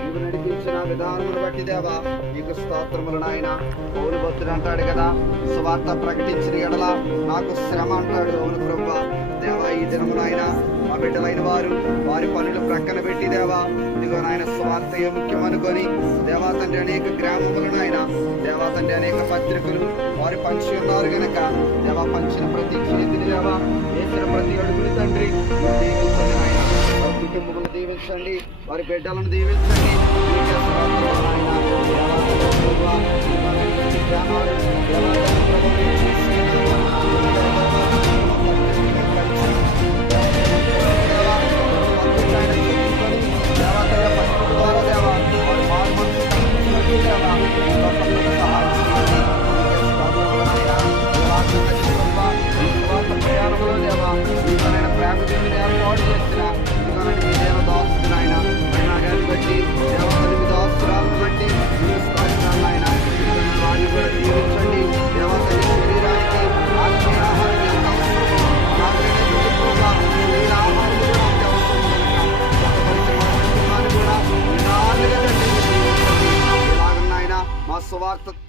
నీవు నడిపించిన విధానమును బట్టి దేవా నీకు స్తోత్రములు నాయన. పౌలు భక్తుడు అంటాడు కదా, సువార్త ప్రకటించిన ఎడల నాకు శ్రమ అంటాడు. అవును ప్రభువా, దేవా ఈ దినము నాయన మా బిడ్డలైన వారి పనులు ప్రక్కన పెట్టి దేవా ఇదిగో నాయన సువార్తయే ముఖ్యం అనుకొని దేవా తండ్రి అనేక గ్రామములు నాయన దేవా తండ్రి అనేక పత్రికలు వారు పంచి ఉన్నారు గనక దేవా పంచిన ప్రతి చేతిని దేవా వేసిన ప్రతి అడుగుని తండ్రి దీవించండి నాయన. వారి కుటుంబములను దీవించండి, వారి బిడ్డలను దీవించండి. గ్రామాలు